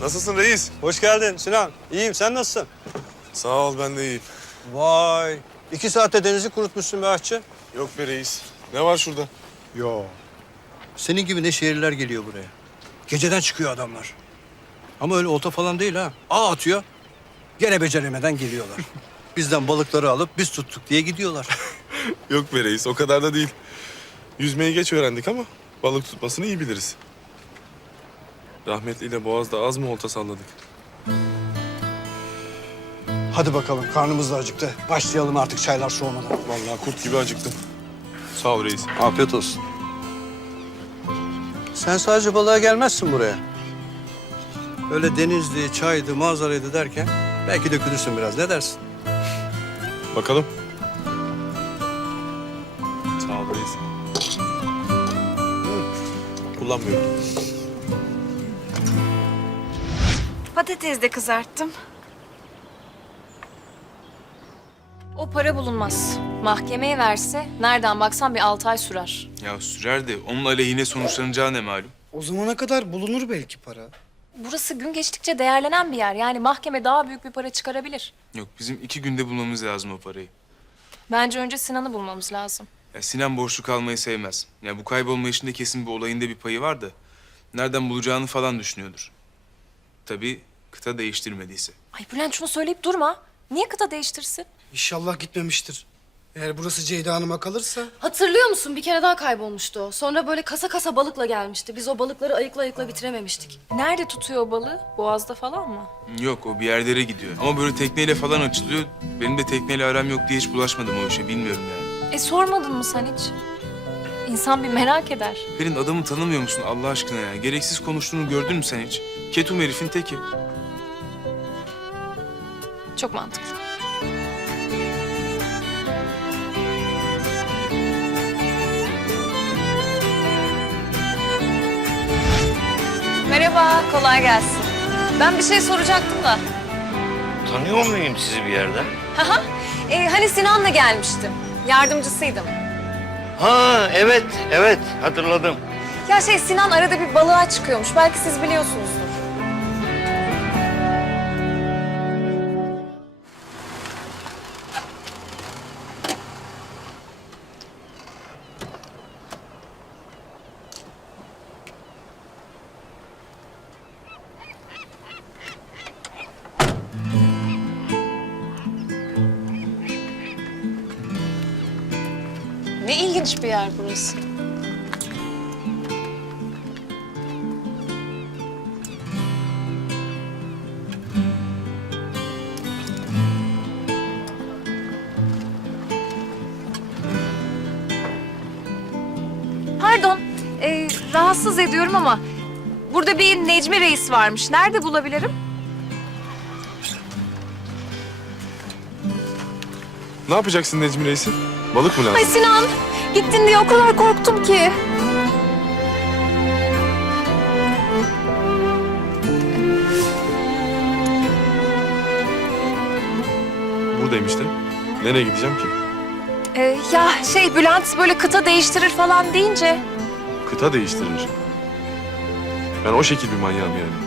Nasılsın reis? Hoş geldin Sinan. İyiyim, sen nasılsın? Sağ ol ben de iyiyim. Vay, iki saatte denizi kurutmuşsun be aşçı. Yok be reis. Ne var şurada? Yo. Senin gibi ne şehirler geliyor buraya. Geceden çıkıyor adamlar. Ama öyle olta falan değil ha. Ağ atıyor, gene beceremeden geliyorlar. Bizden balıkları alıp biz tuttuk diye gidiyorlar. Yok be reis o kadar da değil. Yüzmeyi geç öğrendik ama balık tutmasını iyi biliriz. Rahmetliyle Boğaz'da az mı olta salladık? Hadi bakalım, karnımız da acıktı. Başlayalım artık çaylar soğumadan. Vallahi kurt gibi acıktım. Sağ ol reis. Afiyet olsun. Sen sadece balığa gelmezsin buraya. Öyle denizli, çaydı, manzaraydı derken belki dökülürsün biraz. Ne dersin? Bakalım. Sağ ol reis. Kullanmıyorum. Patates de kızarttım. O para bulunmaz. Mahkemeye verse nereden baksan bir altı ay sürer. Ya sürer de onun aleyhine sonuçlanacağı ne malum? O zamana kadar bulunur belki para. Burası gün geçtikçe değerlenen bir yer. Yani mahkeme daha büyük bir para çıkarabilir. Yok bizim iki günde bulmamız lazım o parayı. Bence önce Sinan'ı bulmamız lazım. Ya Sinan borçlu kalmayı sevmez. Ya bu kaybolma işinde kesin bir olayında bir payı var da... ...nereden bulacağını falan düşünüyordur. Tabii kıta değiştirmediyse. Ay Bülent şunu söyleyip durma. Niye kıta değiştirsin? İnşallah gitmemiştir. Eğer burası Ceyda Hanım'a kalırsa Hatırlıyor musun? Bir kere daha kaybolmuştu o. Sonra böyle kasa kasa balıkla gelmişti. Biz o balıkları ayıkla ayıkla bitirememiştik. Nerede tutuyor o balığı? Boğaz'da falan mı? Yok o bir yerlere gidiyor. Ama böyle tekneyle falan açılıyor. Benim de tekneyle aram yok diye hiç bulaşmadım o işe. Bilmiyorum yani. E sormadın mı sen hiç? İnsan bir merak eder. Pelin adamı tanımıyor musun Allah aşkına ya? Gereksiz konuştuğunu gördün mü sen hiç? Ketum herifin teki. Çok mantıklı. Merhaba, kolay gelsin. Ben bir şey soracaktım da. Tanıyor muyum sizi bir yerden? Haha, e, hani Sinan'la gelmiştim. Yardımcısıydım. Ha evet, evet hatırladım. Ya şey Sinan arada bir balığa çıkıyormuş. Belki siz biliyorsunuzdur. Bir yer burası. Pardon, e, rahatsız ediyorum ama burada bir Necmi Reis varmış. Nerede bulabilirim? Ne yapacaksın Necmi reisi? Balık mı lazım? Ay Sinan, gittin diye o kadar korktum ki. Buradayım işte. Nereye gideceğim ki? E, ya şey Bülent böyle kıta değiştirir falan deyince... Kıta değiştirir. Ben o şekil bir manyağım yani.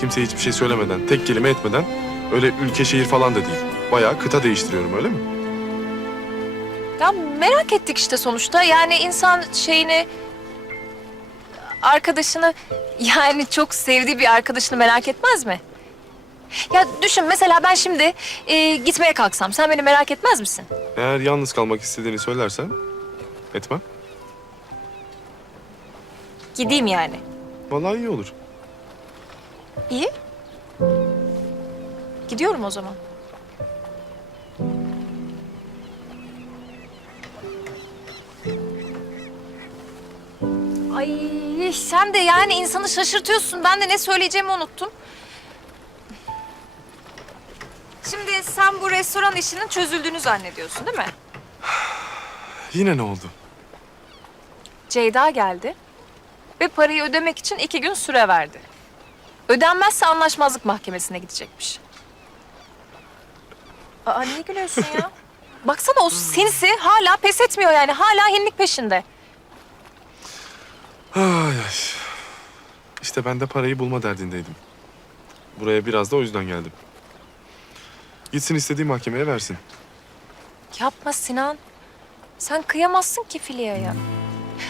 Kimseye hiçbir şey söylemeden, tek kelime etmeden öyle ülke şehir falan da değil. Bayağı kıta değiştiriyorum öyle mi? Ya merak ettik işte sonuçta. Yani insan şeyini... Arkadaşını yani çok sevdiği bir arkadaşını merak etmez mi? Ya düşün mesela ben şimdi e, gitmeye kalksam sen beni merak etmez misin? Eğer yalnız kalmak istediğini söylersen etmem. Gideyim yani. Vallahi iyi olur. İyi. Gidiyorum o zaman. Ay sen de yani insanı şaşırtıyorsun. Ben de ne söyleyeceğimi unuttum. Şimdi sen bu restoran işinin çözüldüğünü zannediyorsun değil mi? Yine ne oldu? Ceyda geldi ve parayı ödemek için iki gün süre verdi. Ödenmezse anlaşmazlık mahkemesine gidecekmiş. Aa niye gülüyorsun ya? Baksana o sinsi hala pes etmiyor yani. Hala hinlik peşinde. Ay ay. İşte ben de parayı bulma derdindeydim. Buraya biraz da o yüzden geldim. Gitsin istediği mahkemeye versin. Yapma Sinan. Sen kıyamazsın ki Filya'ya.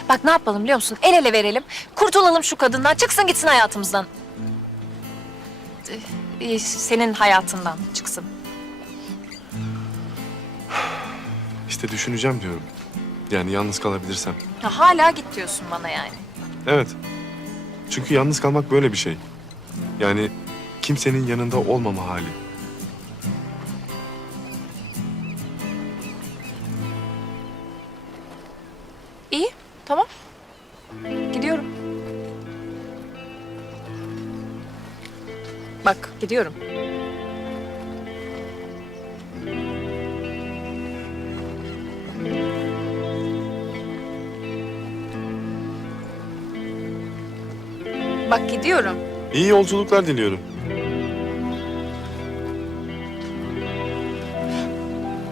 Bak ne yapalım biliyor musun? El ele verelim. Kurtulalım şu kadından. Çıksın gitsin hayatımızdan. Ee, Senin hayatından çıksın. İşte düşüneceğim diyorum. Yani yalnız kalabilirsem. Ha, hala git diyorsun bana yani. Evet. Çünkü yalnız kalmak böyle bir şey. Yani kimsenin yanında olmama hali. İyi, tamam. Gidiyorum. Bak, gidiyorum. Bak gidiyorum. İyi yolculuklar diliyorum.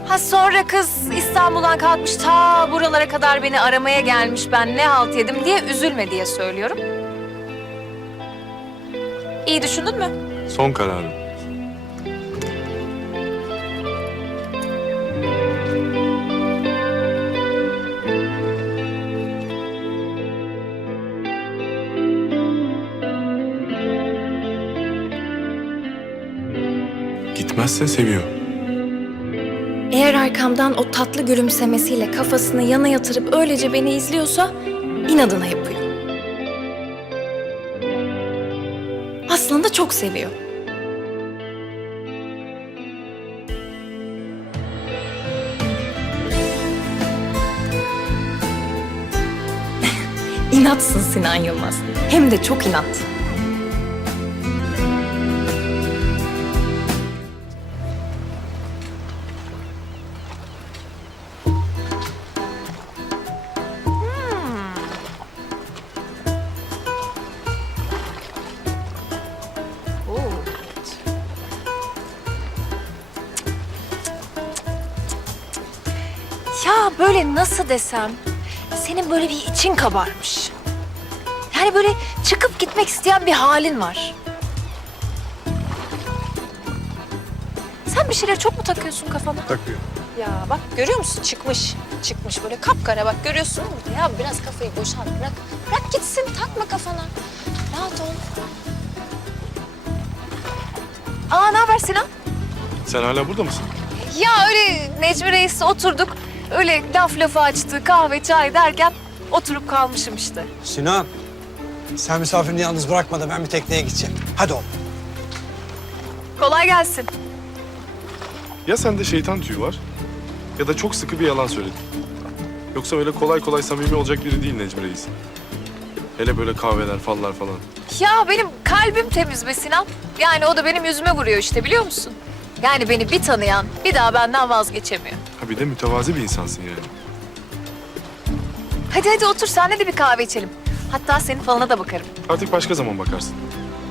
Ha sonra kız İstanbul'dan kalkmış ta buralara kadar beni aramaya gelmiş ben ne halt yedim diye üzülme diye söylüyorum. İyi düşündün mü? Son kararım. Gitmezse seviyor. Eğer arkamdan o tatlı gülümsemesiyle kafasını yana yatırıp öylece beni izliyorsa inadına yapıyor. Aslında çok seviyor. İnatsın Sinan Yılmaz. Hem de çok inat. Ya böyle nasıl desem, senin böyle bir için kabarmış. Yani böyle çıkıp gitmek isteyen bir halin var. Sen bir şeyleri çok mu takıyorsun kafana? Takıyor. Ya bak görüyor musun çıkmış. Çıkmış böyle kapkara bak görüyorsun mu? Ya biraz kafayı boşalt bırak. Bırak gitsin takma kafana. Rahat ol. Aa ne haber Sinan? Sen hala burada mısın? Ya öyle Necmi Reis'le oturduk. Öyle laf lafı açtı kahve çay derken oturup kalmışım işte. Sinan, sen misafirini yalnız bırakma da ben bir tekneye gideceğim. Hadi oğlum. Kolay gelsin. Ya sende şeytan tüyü var ya da çok sıkı bir yalan söyledin. Yoksa öyle kolay kolay samimi olacak biri değil Necmi Reis. Hele böyle kahveler, fallar falan. Ya benim kalbim temiz be Sinan. Yani o da benim yüzüme vuruyor işte biliyor musun? Yani beni bir tanıyan bir daha benden vazgeçemiyor. Bir de mütevazi bir insansın yani. Hadi hadi otur senle de bir kahve içelim. Hatta senin falına da bakarım. Artık başka zaman bakarsın.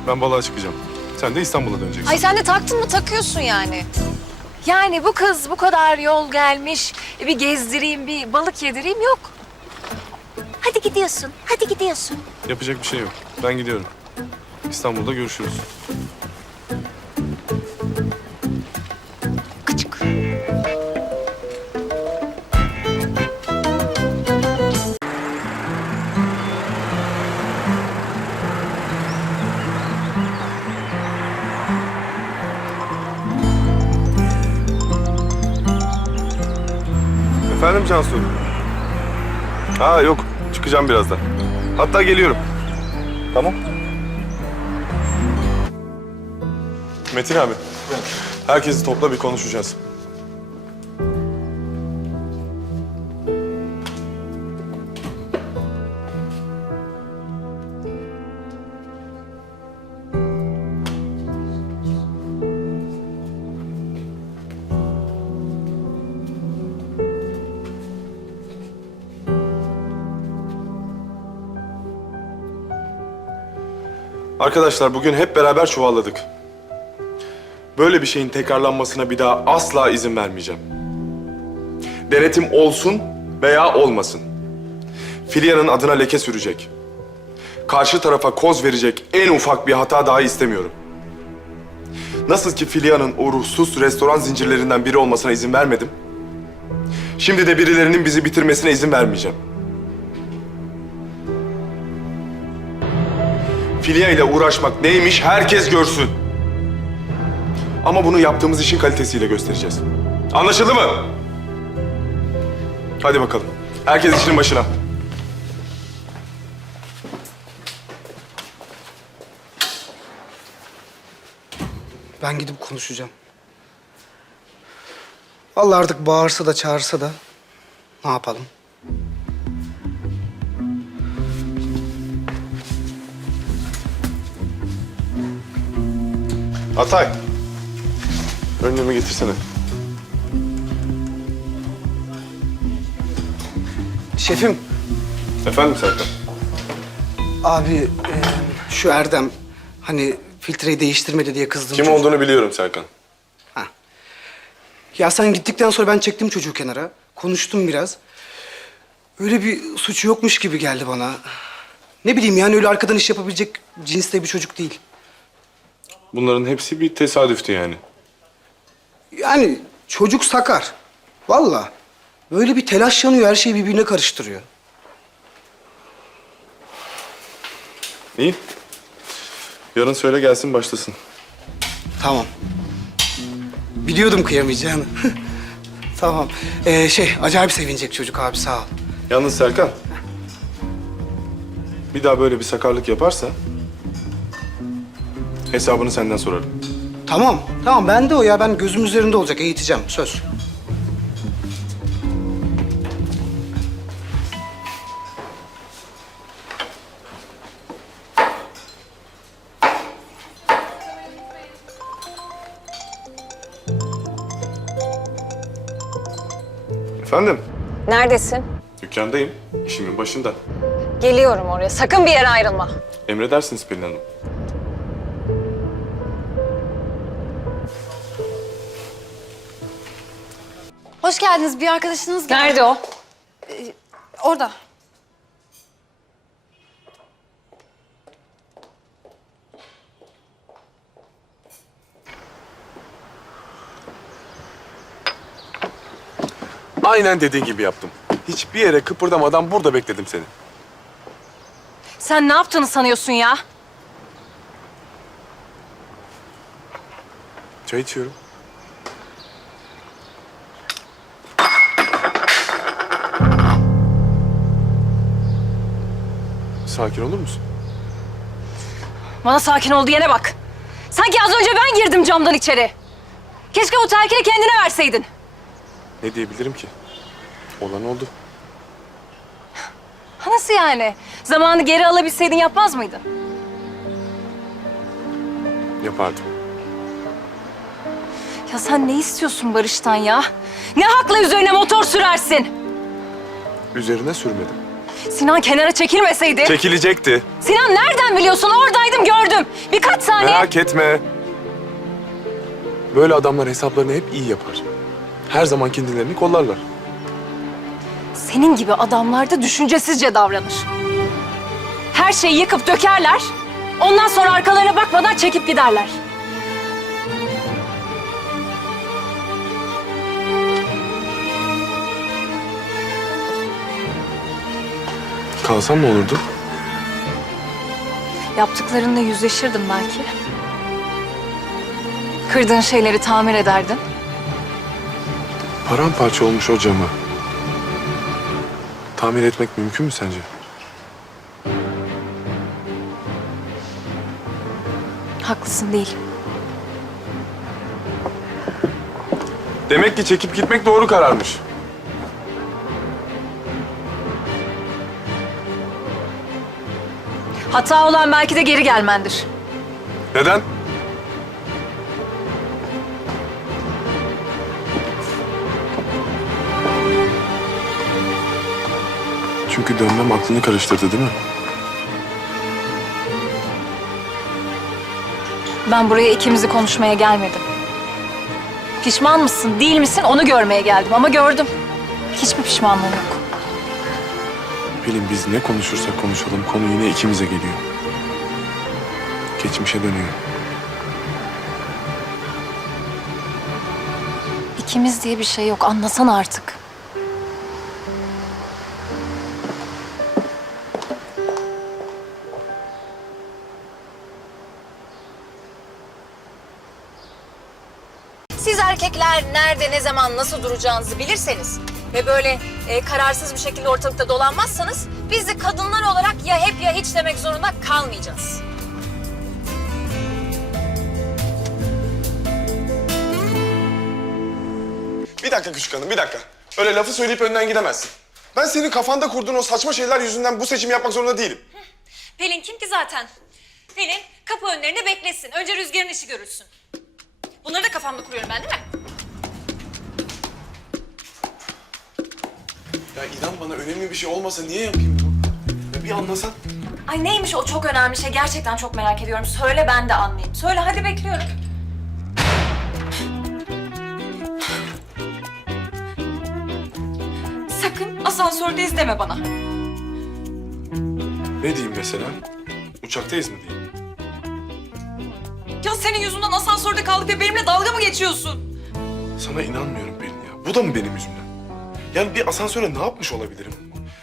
Ben balığa çıkacağım. Sen de İstanbul'a döneceksin. Ay sen de taktın mı takıyorsun yani. Yani bu kız bu kadar yol gelmiş. Bir gezdireyim, bir balık yedireyim yok. Hadi gidiyorsun, hadi gidiyorsun. Yapacak bir şey yok. Ben gidiyorum. İstanbul'da görüşürüz. Efendim Cansu? Ha yok. Çıkacağım birazdan. Hatta geliyorum. Tamam. Metin abi. Herkesi topla bir konuşacağız. Arkadaşlar bugün hep beraber çuvalladık. Böyle bir şeyin tekrarlanmasına bir daha asla izin vermeyeceğim. Denetim olsun veya olmasın. Filya'nın adına leke sürecek. Karşı tarafa koz verecek en ufak bir hata daha istemiyorum. Nasıl ki Filya'nın o ruhsuz restoran zincirlerinden biri olmasına izin vermedim. Şimdi de birilerinin bizi bitirmesine izin vermeyeceğim. Filya ile uğraşmak neymiş herkes görsün. Ama bunu yaptığımız işin kalitesiyle göstereceğiz. Anlaşıldı mı? Hadi bakalım. Herkes işinin başına. Ben gidip konuşacağım. Vallahi artık bağırsa da çağırsa da ne yapalım? Atay. Önlüğümü getirsene. Şefim, Efendim Serkan? abi e, şu Erdem hani filtreyi değiştirmedi diye kızdım. Kim çocuğa. olduğunu biliyorum Serkan. Ya sen gittikten sonra ben çektim çocuğu kenara. Konuştum biraz. Öyle bir suçu yokmuş gibi geldi bana. Ne bileyim yani öyle arkadan iş yapabilecek cinste bir çocuk değil. Bunların hepsi bir tesadüftü yani. Yani çocuk sakar. Vallahi. Böyle bir telaş yanıyor her şeyi birbirine karıştırıyor. İyi. Yarın söyle gelsin başlasın. Tamam. Biliyordum kıyamayacağını. tamam. Ee, şey acayip sevinecek çocuk abi sağ ol. Yalnız Serkan. Bir daha böyle bir sakarlık yaparsa... ...hesabını senden sorarım. Tamam. Tamam ben de o ya ben gözüm üzerinde olacak eğiteceğim söz. Efendim? Neredesin? Dükkandayım. İşimin başında. Geliyorum oraya. Sakın bir yere ayrılma. Emredersiniz Pelin Hanım. Hoş geldiniz. Bir arkadaşınız geldi. Nerede o? Orada. Aynen dediğin gibi yaptım. Hiçbir yere kıpırdamadan burada bekledim seni. Sen ne yaptığını sanıyorsun ya? Çay içiyorum. Sakin olur musun? Bana sakin ol diyene bak. Sanki az önce ben girdim camdan içeri. Keşke o telkini kendine verseydin. Ne diyebilirim ki? Olan oldu. Ha, Nasıl yani? Zamanı geri alabilseydin yapmaz mıydın? Yapardım. Ya sen ne istiyorsun Barış'tan ya? Ne hakla üzerine motor sürersin? Üzerine sürmedim. Sinan kenara çekilmeseydi. Çekilecekti. Sinan nereden biliyorsun? Oradaydım gördüm. Birkaç saniye. Merak etme. Böyle adamlar hesaplarını hep iyi yapar. Her zaman kendilerini kollarlar. Senin gibi adamlar da düşüncesizce davranır. Her şeyi yıkıp dökerler. Ondan sonra arkalarına bakmadan çekip giderler. Kalsam ne olurdu? Yaptıklarınla yüzleşirdin belki. Kırdığın şeyleri tamir ederdin. Paramparça olmuş o camı. Tamir etmek mümkün mü sence? Haklısın değil. Demek ki çekip gitmek doğru kararmış. Hata olan belki de geri gelmendir. Neden? Çünkü dönmem aklını karıştırdı değil mi? Ben buraya ikimizi konuşmaya gelmedim. Pişman mısın, değil misin onu görmeye geldim ama gördüm. Hiçbir pişmanlığım yok. Pelin biz ne konuşursak konuşalım konu yine ikimize geliyor. Geçmişe dönüyor. İkimiz diye bir şey yok. Anlasana artık. Siz erkekler nerede, ne zaman, nasıl duracağınızı bilirseniz ve böyle e, kararsız bir şekilde ortalıkta dolanmazsanız biz de kadınlar olarak ya hep ya hiç demek zorunda kalmayacağız. Bir dakika küçük hanım, bir dakika. Öyle lafı söyleyip önden gidemezsin. Ben senin kafanda kurduğun o saçma şeyler yüzünden bu seçimi yapmak zorunda değilim. Pelin kim ki zaten? Pelin kapı önlerinde beklesin. Önce rüzgarın işi görülsün. Bunları da kafamda kuruyorum ben değil mi? Ya inan bana önemli bir şey olmasa niye yapayım bunu? Ya bir anlasan. Ay neymiş o çok önemli şey. Gerçekten çok merak ediyorum. Söyle ben de anlayayım. Söyle hadi bekliyorum. Sakın asansörde izleme bana. Ne diyeyim mesela? Uçaktayız mı diyeyim? Ya senin yüzünden asansörde kaldık ve benimle dalga mı geçiyorsun? Sana inanmıyorum Pelin ya. Bu da mı benim yüzümden? Yani bir asansöre ne yapmış olabilirim?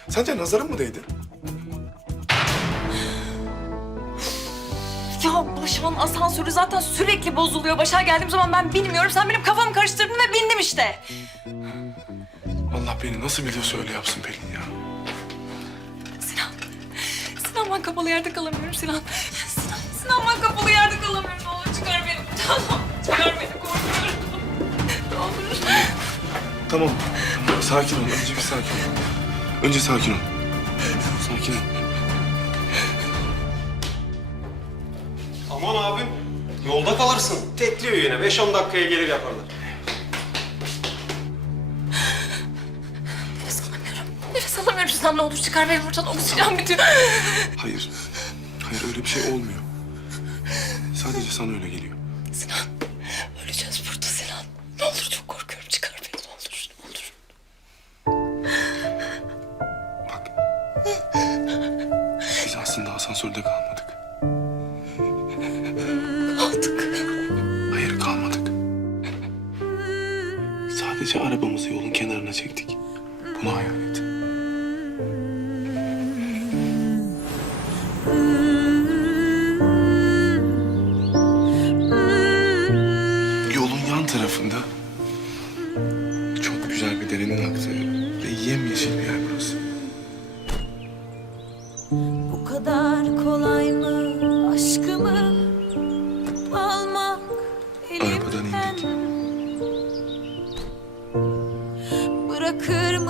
Sence nazarım mı değdi? Ya Başak'ın asansörü zaten sürekli bozuluyor. Başak'a geldiğim zaman ben bilmiyorum. Sen benim kafamı karıştırdın ve bindim işte. Allah beni nasıl biliyorsa öyle yapsın Pelin ya. Sinan. Sinan ben kapalı yerde kalamıyorum Sinan. Sinan, Sinan ben kapalı yerde kalamıyorum. Ne olur çıkar beni. Tamam. Çıkar beni korkuyorum. Ne olur. Tamam, tamam. Sakin ol. Önce bir sakin ol. Önce sakin ol. Sakin ol. Aman abim, yolda kalırsın. Tekliyor yine, 5-10 dakikaya gelir yaparlar. Nefes alamıyorum. Nefes alamıyorum Sinan. Ne olur çıkar beni buradan. Oksijen bitiyor. Hayır. Hayır öyle bir şey olmuyor. Sadece sana öyle geliyor. Sinan. Öleceğiz burada Sinan. Ne olur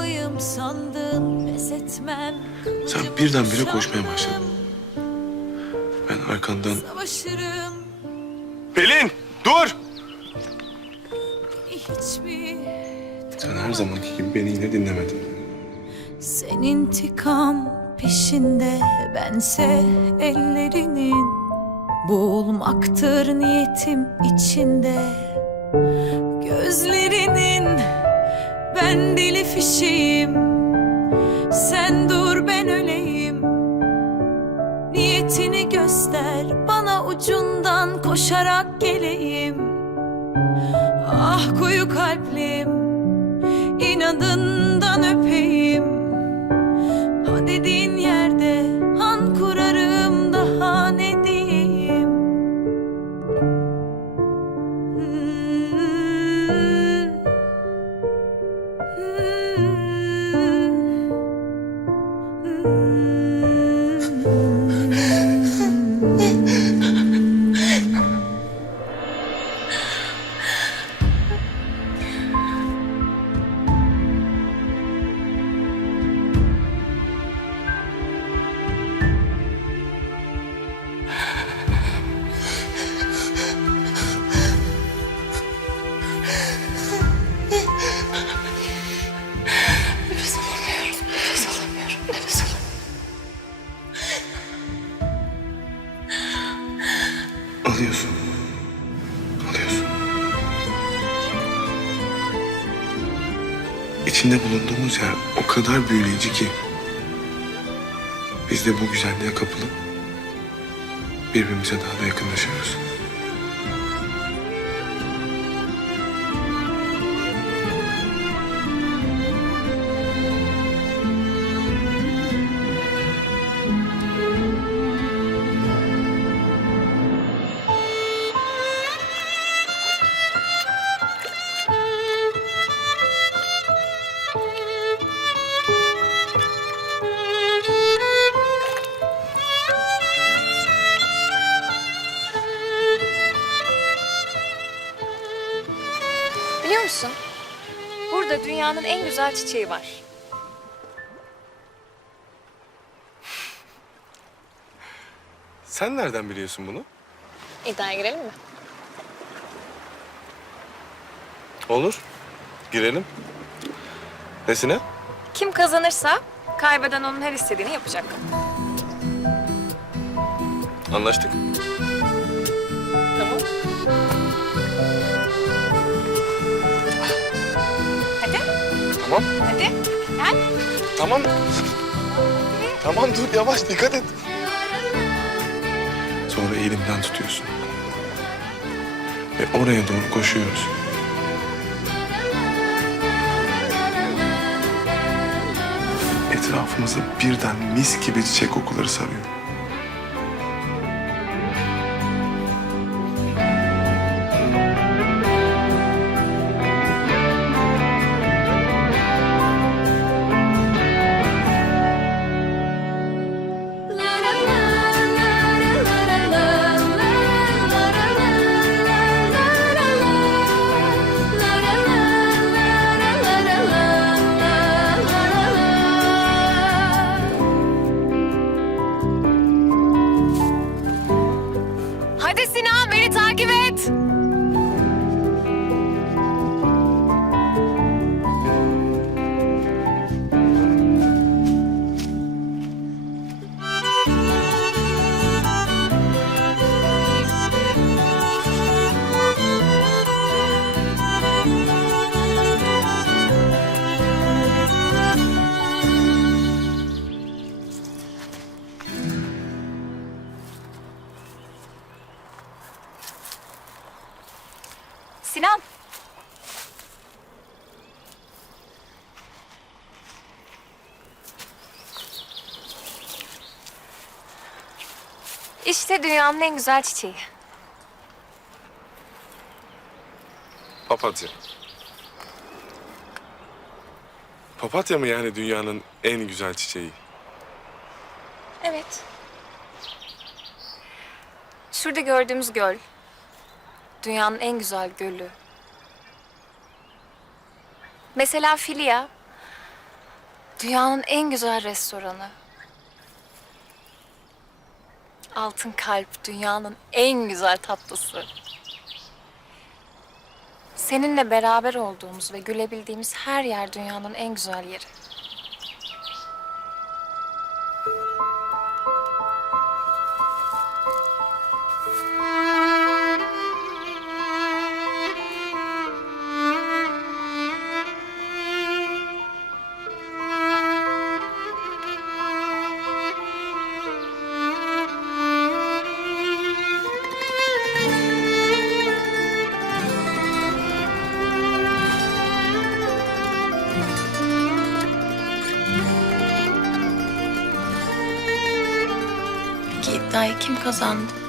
Bırakır mıyım sandın pes etmem Sen birdenbire koşmaya başladın. Ben arkandan... Savaşırım Pelin! Dur! hiç mi Sen her zamanki gibi beni yine dinlemedin. Sen intikam peşinde bense ellerinin Boğulmaktır niyetim içinde ben deli fişeğim. Sen dur ben öleyim. Niyetini göster bana ucundan koşarak geleyim. Ah koyu kalplim inadından öpeyim Alıyorsun. Alıyorsun. İçinde bulunduğumuz yer o kadar büyüleyici ki... ...biz de bu güzelliğe kapılıp... ...birbirimize daha da yakınlaşıyoruz. Musun? Burada dünyanın en güzel çiçeği var. Sen nereden biliyorsun bunu? İddiaya girelim mi? Olur. Girelim. Nesine? Kim kazanırsa kaybeden onun her istediğini yapacak. Anlaştık. Tamam. Tamam. hadi. Gel. Tamam. Tamam dur yavaş dikkat et. Sonra elimden tutuyorsun. Ve oraya doğru koşuyoruz. Etrafımızı birden mis gibi çiçek kokuları sarıyor. Dünyanın en güzel çiçeği. Papatya. Papatya mı yani dünyanın en güzel çiçeği? Evet. Şurada gördüğümüz göl. Dünyanın en güzel gölü. Mesela Filia. Dünyanın en güzel restoranı. Altın Kalp dünyanın en güzel tatlısı. Seninle beraber olduğumuz ve gülebildiğimiz her yer dünyanın en güzel yeri. İddiayı kim kazandı?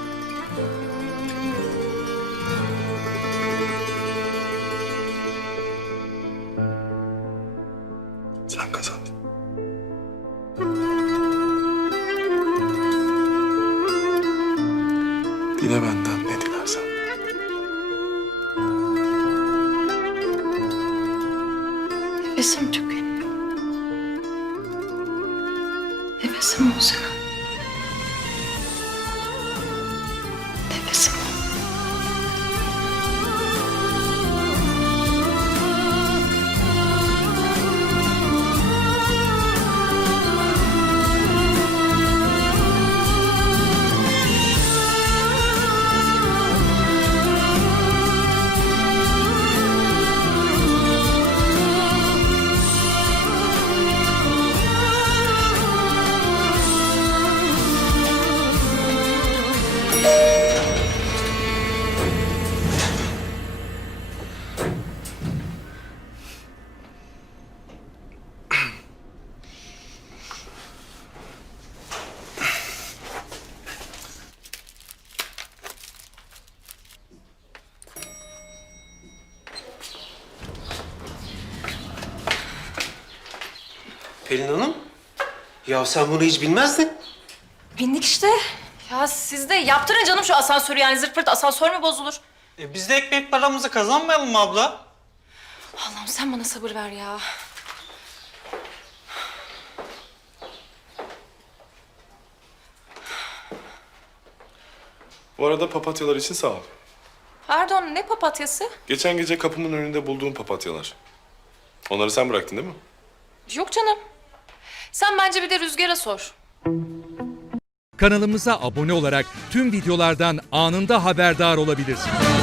Ya sen bunu hiç bilmezdin. Bindik işte. Ya siz de yaptırın canım şu asansörü yani zırt pırt asansör mü bozulur? E biz de ekmek paramızı kazanmayalım mı abla? Allah'ım sen bana sabır ver ya. Bu arada papatyalar için sağ ol. Pardon ne papatyası? Geçen gece kapımın önünde bulduğum papatyalar. Onları sen bıraktın değil mi? Yok canım. Sen bence bir de Rüzgar'a sor. Kanalımıza abone olarak tüm videolardan anında haberdar olabilirsiniz.